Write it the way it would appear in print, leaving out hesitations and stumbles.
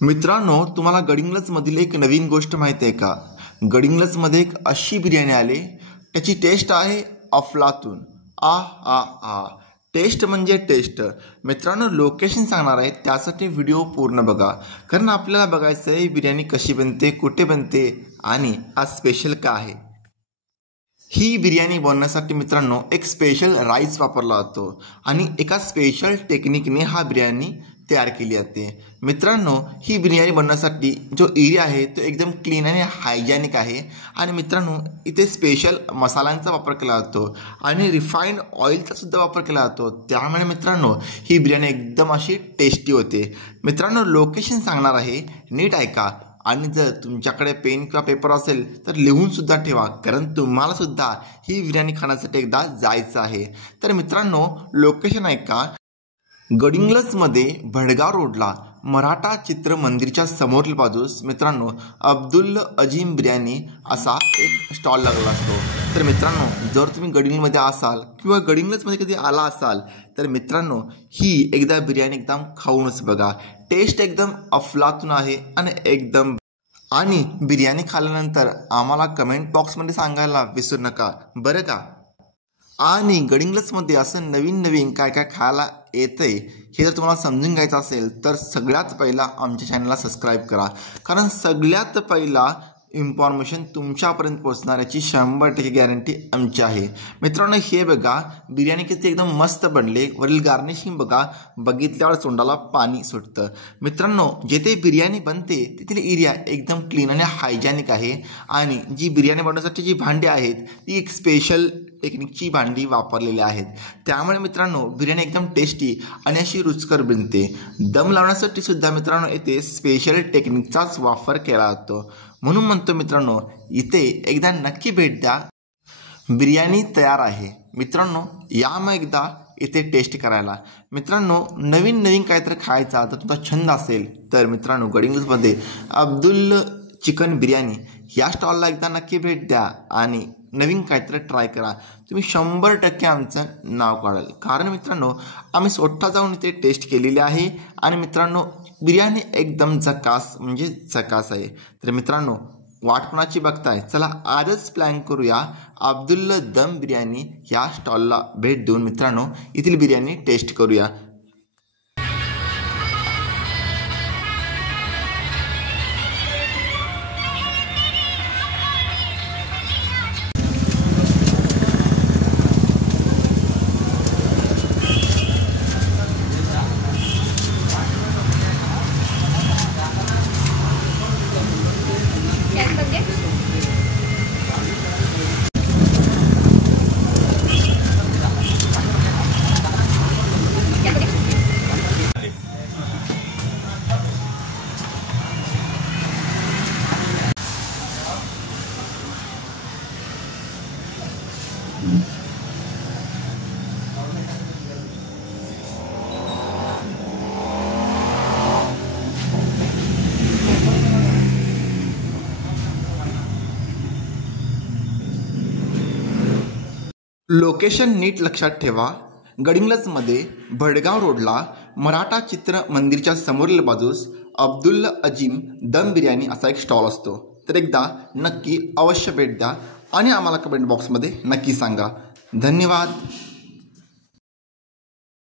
मित्रांनो, तुम्हाला गडिंग्लजमधील एक नवीन गोष्ट माहिती आहे का? गडिंग्लजमध्ये एक अशी बिर्याणी आली, त्याची टेस्ट आहे अफलातून. आ आ आ टेस्ट म्हणजे टेस्ट. मित्रांनो, लोकेशन सांगणार आहे, त्यासाठी व्हिडिओ पूर्ण बघा, कारण आपल्याला बघायचं आहे बिर्याणी कशी बनते, कुठे बनते आणि आज स्पेशल का आहे. ही बिर्याणी बनवण्यासाठी मित्रांनो एक स्पेशल राईस वापरला जातो आणि एका स्पेशल टेक्निकने हा बिर्याणी तयार केली जाते. मित्रांनो, ही बिर्याणी बनवण्यासाठी जो एरिया आहे तो एकदम क्लीन आणि हायजॅनिक आहे. आणि मित्रांनो, इथे स्पेशल मसाल्यांचा वापर केला जातो आणि रिफाईंड ऑइलचा सुद्धा वापर केला जातो. त्यामुळे मित्रांनो, ही बिर्याणी एकदम अशी टेस्टी होते. मित्रांनो, लोकेशन सांगणार आहे, नीट ऐका. आणि जर तुमच्याकडे पेन किंवा पेपर असेल तर लिहून सुद्धा ठेवा, कारण तुम्हाला सुद्धा ही बिर्याणी खाण्यासाठी एकदा जायचं आहे. तर मित्रांनो, लोकेशन ऐका. गडिंग्लजमध्ये भडगाव रोडला मराठा चित्र मंदिरच्या समोरील बाजूस मित्रांनो अब्दुल अजीम बिर्याणी असा एक स्टॉल लागला असतो. तर मित्रांनो, जर तुम्ही गडिंग्लजमध्ये असाल किंवा गडिंग्लजमध्ये कधी आला असाल तर मित्रांनो, ही एकदा बिर्याणी एकदम खाऊनच बघा. टेस्ट एकदम अफलातून आहे आणि बिर्याणी खाल्ल्यानंतर आम्हाला कमेंट बॉक्समध्ये सांगायला विसरू नका, बरं का? आणि गडिंग्लजमध्ये असं नवीन नवीन काय काय खायला येतंय हे जर तुम्हाला समजून घ्यायचं असेल तर सगळ्यात पहिला आमच्या चॅनलला सबस्क्राईब करा, कारण सगळ्यात पहिला इन्फॉर्मेशन तुमच्यापर्यंत पोहोचणार याची 100% गॅरंटी आमची आहे. मित्रांनो, हे बघा बिर्याणी किती एकदम मस्त बनले. वरील गार्निशिंग बघा, बघितल्यावर तोंडाला पाणी सुटतं. मित्रांनो, जेथे बिर्याणी बनते तेथील एरिया एकदम क्लीन आणि हायजॅनिक आहे. आणि जी बिर्याणी बनवण्यासाठी जी भांडी आहेत ती एक स्पेशल टेक्निकची भांडी वापरलेली आहेत. त्यामुळे मित्रांनो, बिर्याणी एकदम टेस्टी आणि अशी रुचकर बनते. दम लावण्यासाठी सुद्धा मित्रांनो इथे स्पेशल टेक्निकचाच वापर केला जातो. म्हणून म्हणतो मित्रांनो, इथे एकदा नक्की भेट द्या. बिर्याणी तयार आहे. मित्रांनो, या मग एकदा इथे टेस्ट करायला. मित्रांनो, नवीन नवीन काहीतरी खायचा तर तुमचा छंद असेल तर मित्रांनो गडिंग्लजमध्ये अब्दुल चिकन बिर्याणी या स्टॉलला एकदा नक्की भेट द्या आणि नवीन काहीतरी ट्राय करा. तुम्ही 100% आमचं नाव काढाल, कारण मित्रांनो आम्ही स्वतः जाऊन इथे टेस्ट केलेली आहे. आणि मित्रांनो, बिर्याणी एकदम झकास म्हणजे झकास आहे. तर मित्रांनो, वाट कोणाची बघताय? चला आजच प्लॅन करूया अब्दुल दम बिर्याणी या स्टॉलला भेट देऊन मित्रांनो इथली बिर्याणी टेस्ट करूया. लोकेशन नीट लक्षात ठेवा. गडिंग्लजमध्ये भडगाव रोडला मराठा चित्र मंदिरच्या समोरील बाजूस अब्दुल अजीम दम बिर्याणी असा एक स्टॉल असतो. तर एकदा नक्की अवश्य भेट द्या आणि आम्हाला कमेंट बॉक्समध्ये नक्की सांगा. धन्यवाद.